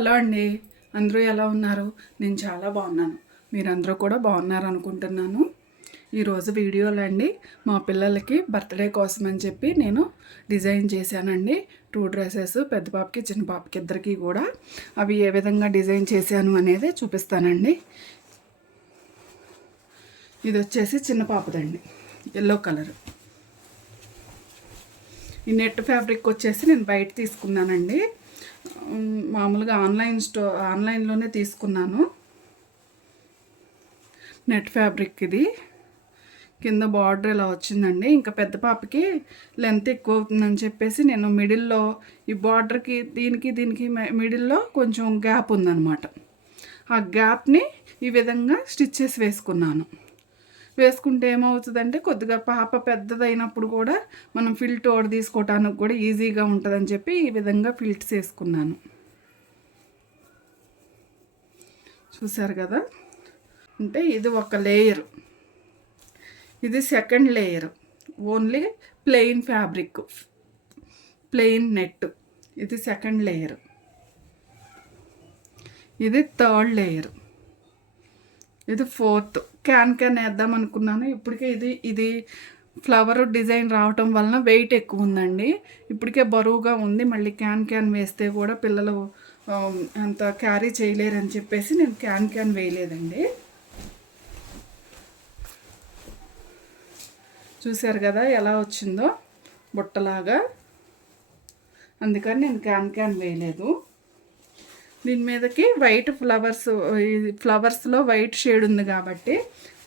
Hello అండి, అందరూ ఎలా ఉన్నారు? నేను చాలా బాగున్నాను. మీరందరూ కూడా బాగున్నారు అనుకుంటున్నాను. ఈరోజు వీడియోలో అండి మా పిల్లలకి బర్త్డే కోసం అని చెప్పి నేను డిజైన్ చేశానండి 2 డ్రెస్సెస్, పెద్ద పాపకి చిన్న పాపకి ఇద్దరికి కూడా. అవి ఏ విధంగా డిజైన్ చేశాను అనేది చూపిస్తానండి. ఇది వచ్చేసి చిన్న పాపదండి, ఎల్లో కలర్. ఈ నెట్ ఫ్యాబ్రిక్ వచ్చేసి నేను బయట తీసుకున్నానండి, మామూలుగా ఆన్లైన్లోనే తీసుకున్నాను. నెట్ ఫ్యాబ్రిక్ ఇది. కింద బార్డర్ ఇలా వచ్చిందండి. ఇంకా పెద్ద పాపకి లెంత్ ఎక్కువ అవుతుందని చెప్పేసి నేను మిడిల్లో ఈ బార్డర్కి దీనికి మిడిల్లో కొంచెం గ్యాప్ ఉందన్నమాట. ఆ గ్యాప్ని ఈ విధంగా స్టిచ్చెస్ వేసుకున్నాను. వేసుకుంటే ఏమవుతుందంటే కొద్దిగా పాప పెద్దదైనప్పుడు కూడా మనం ఫిల్ట్ ఓడ తీసుకోవటానికి కూడా ఈజీగా ఉంటుందని చెప్పి ఈ విధంగా ఫిల్ట్స్ వేసుకున్నాను. చూసారు కదా, అంటే ఇది ఒక లేయర్, ఇది second layer. Only plain fabric, plain net. ఇది సెకండ్ లేయర్, ఇది థర్డ్ లేయర్, ఇది ఫోర్త్. క్యాన్ వేద్దాం అనుకున్నాను. ఇప్పటికే ఇది ఫ్లవర్ డిజైన్ రావటం వలన వెయిట్ ఎక్కువ ఉందండి. ఇప్పటికే బరువుగా ఉంది. మళ్ళీ క్యాన్ వేస్తే కూడా పిల్లలు అంత క్యారీ చేయలేరని చెప్పేసి నేను క్యాన్ వేయలేదండి. చూశారు కదా ఎలా వచ్చిందో బుట్టలాగా, అందుకని నేను క్యాన్ వేయలేదు. దీని మీదకి వైట్ ఫ్లవర్స్లో వైట్ షేడ్ ఉంది కాబట్టి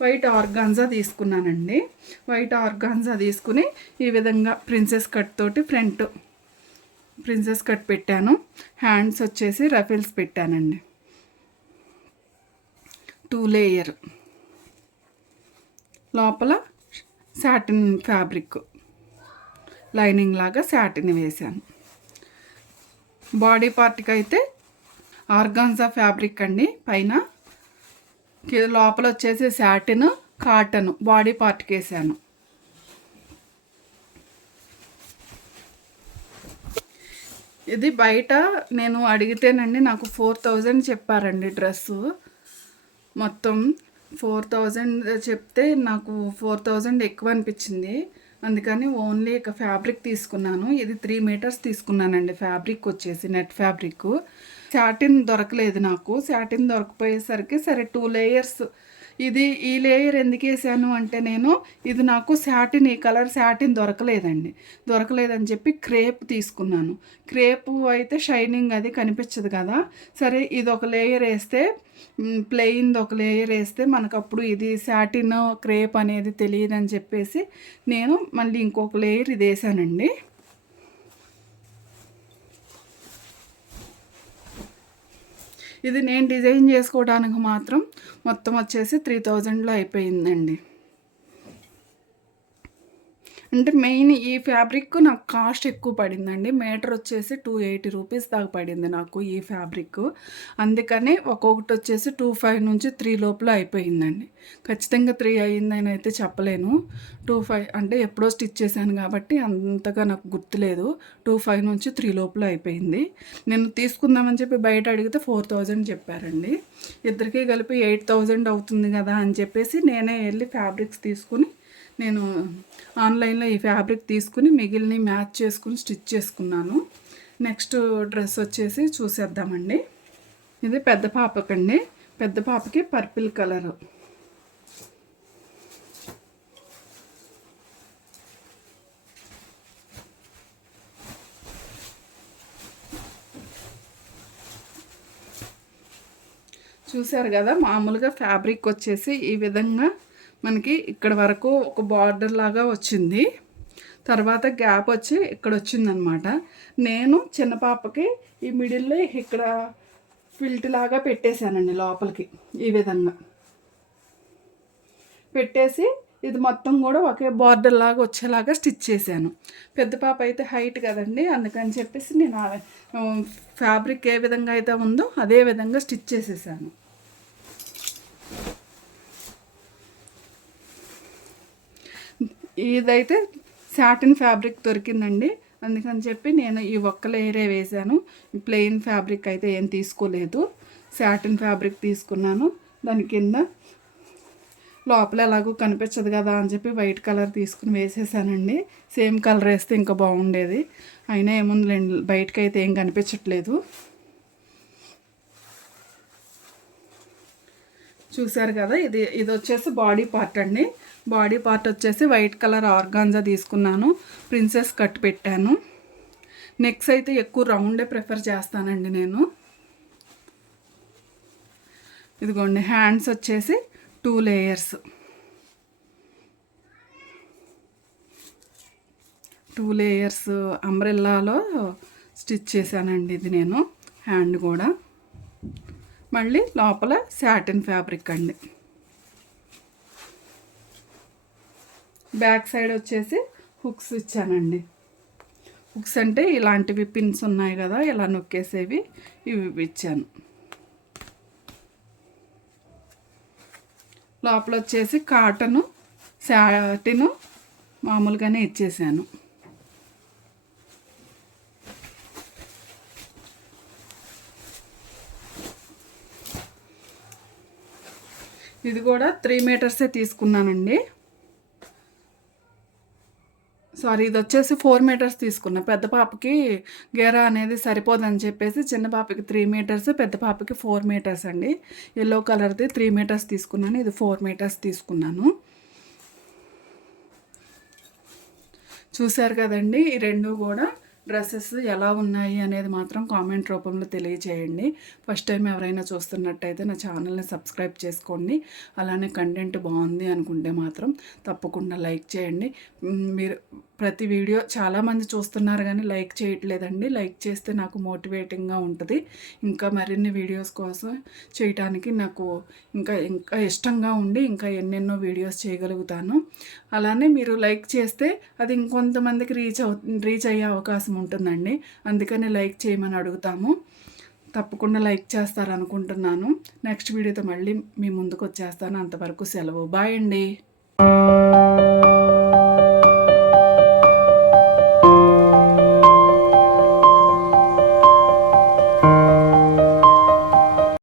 వైట్ ఆర్గాన్జా తీసుకున్నానండి. వైట్ ఆర్గాన్జా తీసుకుని ఈ విధంగా ప్రిన్సెస్ కట్ తోటి ఫ్రంట్ ప్రిన్సెస్ కట్ పెట్టాను. హ్యాండ్స్ వచ్చేసి రఫిల్స్ పెట్టానండి. 2 లేయర్. లోపల సాటిన్ ఫ్యాబ్రిక్ లైనింగ్ లాగా సాటిన్ వేశాను. బాడీ పార్ట్కి అయితే ఆర్గాన్జా ఫ్యాబ్రిక్ అండి పైన, లోపల వచ్చేసి సాటిన్ కాటన్ బాడీ పార్ట్కి వేసాను. ఇది బయట నేను అడిగితేనండి నాకు 4000 చెప్పారండి. డ్రెస్సు మొత్తం 4000 చెప్తే నాకు 4000 ఎక్కువ అనిపించింది. అందుకని ఓన్లీ ఇక ఫ్యాబ్రిక్ తీసుకున్నాను. ఇది 3 మీటర్స్ తీసుకున్నానండి. ఫ్యాబ్రిక్ వచ్చేసి నెట్ ఫ్యాబ్రిక్. సాటిన్ దొరకలేదు నాకు. సాటిన్ దొరకపోయేసరికి సరే 2 లేయర్స్. ఈ లేయర్ ఎందుకు వేసాను అంటే నేను ఇది నాకు సాటిన్, ఈ కలర్ సాటిన్ దొరకలేదని చెప్పి క్రేప్ తీసుకున్నాను. క్రేప్ అయితే షైనింగ్ అది కనిపించదు కదా. సరే ఇది ఒక లేయర్ వేస్తే, ప్లెయిన్ది ఒక లేయర్ వేస్తే మనకు అప్పుడు ఇది సాటిన్ క్రేప్ అనేది తెలియదని చెప్పేసి నేను మళ్ళీ ఇంకొక లేయర్ ఇది వేసానండి. ఇది నేను డిజైన్ చేసుకోవడానికి మాత్రం మొత్తం వచ్చేసి 3000లో అయిపోయిందండి. అంటే మెయిన్ ఈ ఫ్యాబ్రిక్ నాకు కాస్ట్ ఎక్కువ పడిందండి. మీటర్ వచ్చేసి 280 రూపీస్ దాకా పడింది నాకు ఈ ఫ్యాబ్రిక్. అందుకని ఒక్కొక్కటి వచ్చేసి 25 నుంచి 3 లోపల అయిపోయిందండి. ఖచ్చితంగా 3 అయ్యిందని అయితే చెప్పలేను. 25 అంటే ఎప్పుడో స్టిచ్ చేశాను కాబట్టి అంతగా నాకు గుర్తులేదు. 25 నుంచి 3 లోపల అయిపోయింది. నేను తీసుకుందామని చెప్పి బయట అడిగితే 4000 చెప్పారండి. ఇద్దరికీ కలిపి 8000 అవుతుంది కదా అని చెప్పేసి నేనే వెళ్ళి ఫ్యాబ్రిక్స్ తీసుకుని నేను ఆన్లైన్లో ఈ ఫ్యాబ్రిక్ తీసుకుని మిగిలిన మ్యాచ్ చేసుకుని స్టిచ్ చేసుకున్నాను. నెక్స్ట్ డ్రెస్ వచ్చేసి చూసేద్దామండి. ఇది పెద్ద పాపకండి. పెద్ద పాపకి పర్పుల్ కలరు. చూసారు కదా, మామూలుగా ఫ్యాబ్రిక్ వచ్చేసి ఈ విధంగా మనకి ఇక్కడ వరకు ఒక బార్డర్ లాగా వచ్చింది. తర్వాత గ్యాప్ వచ్చి ఇక్కడ వచ్చిందనమాట. నేను చిన్న పాపకి ఈ మిడిల్లో ఇక్కడ ఫిల్ట్ లాగా పెట్టేశానండి లోపలికి. ఈ విధంగా పెట్టేసి ఇది మొత్తం కూడా ఒకే బార్డర్ లాగా వచ్చేలాగా స్టిచ్ చేశాను. పెద్ద పాప అయితే హైట్ కదండి, అందుకని చెప్పేసి నేను ఫ్యాబ్రిక్ ఏ విధంగా అయితే ఉందో అదే విధంగా స్టిచ్ చేసేసాను. ఇదైతే సాటిన్ ఫ్యాబ్రిక్ దొరికిందండి, అందుకని చెప్పి నేను ఈ ఒక్క లేయరే వేసాను. ప్లెయిన్ ఫ్యాబ్రిక్ అయితే ఏం తీసుకోలేదు, సాటిన్ ఫ్యాబ్రిక్ తీసుకున్నాను. దాని కింద లోపల ఎలాగో కనిపించదు కదా అని చెప్పి వైట్ కలర్ తీసుకుని వేసేసానండి. సేమ్ కలర్ వేస్తే ఇంకా బాగుండేది, అయినా ఏముందిలేండి, బయటకు అయితే ఏం కనిపించట్లేదు. చూసారు కదా, ఇది వచ్చేసి బాడీ పార్ట్ అండి. బాడీ పార్ట్ వచ్చేసి వైట్ కలర్ ఆర్గాన్జా తీసుకున్నాను, ప్రిన్సెస్ కట్ పెట్టాను. నెక్స్ అయితే ఎక్కువ రౌండే ప్రిఫర్ చేస్తానండి నేను. ఇదిగోండి, హ్యాండ్స్ వచ్చేసి 2 లేయర్స్, 2 లేయర్స్ అంబ్రెల్లాలో స్టిచ్ చేశానండి ఇది నేను. హ్యాండ్ కూడా మళ్ళీ లోపల సాటిన్ ఫ్యాబ్రిక్ అండి. బ్యాక్ సైడ్ వచ్చేసి హుక్స్ ఇచ్చానండి. హుక్స్ అంటే ఇలాంటివి పిన్స్ ఉన్నాయి కదా, ఇలా నొక్కేసేవి, ఇవి ఇచ్చాను. లోపల వచ్చేసి కాటను సాటిను మామూలుగానే ఇచ్చేసాను. ఇది కూడా 3 మీటర్సే తీసుకున్నానండి. సారీ, ఇది వచ్చేసి 4 మీటర్స్ తీసుకున్నా. పెద్ద పాపకి గేరా అనేది సరిపోదని చెప్పేసి చిన్న పాపకి 3 మీటర్స్, పెద్ద పాపకి 4 మీటర్స్ అండి. ఎల్లో కలర్ది 3 మీటర్స్ తీసుకున్నాను, ఇది 4 మీటర్స్ తీసుకున్నాను. చూశారు కదండి, ఈ రెండు కూడా డ్రెస్సెస్ ఎలా ఉన్నాయి అనేది మాత్రం కామెంట్ రూపంలో తెలియచేయండి. ఫస్ట్ టైం ఎవరైనా చూస్తున్నట్టయితే నా ఛానల్ని సబ్స్క్రైబ్ చేసుకోండి. అలానే కంటెంట్ బాగుంది అనుకుంటే మాత్రం తప్పకుండా లైక్ చేయండి. మీరు ప్రతి వీడియో చాలామంది చూస్తున్నారు కానీ లైక్ చేయట్లేదండి. లైక్ చేస్తే నాకు మోటివేటింగ్గా ఉంటుంది, ఇంకా మరిన్ని వీడియోస్ కోసం చేయటానికి నాకు ఇంకా ఇష్టంగా ఉండి ఇంకా ఎన్నెన్నో వీడియోస్ చేయగలుగుతాను. అలానే మీరు లైక్ చేస్తే అది ఇంకొంతమందికి రీచ్ అయ్యే అవకాశం ఉంటుందండి. అందుకని లైక్ చేయమని అడుగుతాము. తప్పకుండా లైక్ చేస్తారనుకుంటున్నాను. నెక్స్ట్ వీడియోతో మళ్ళీ మీ ముందుకు వచ్చేస్తాను. అంతవరకు సెలవు. బాయ్ అండి.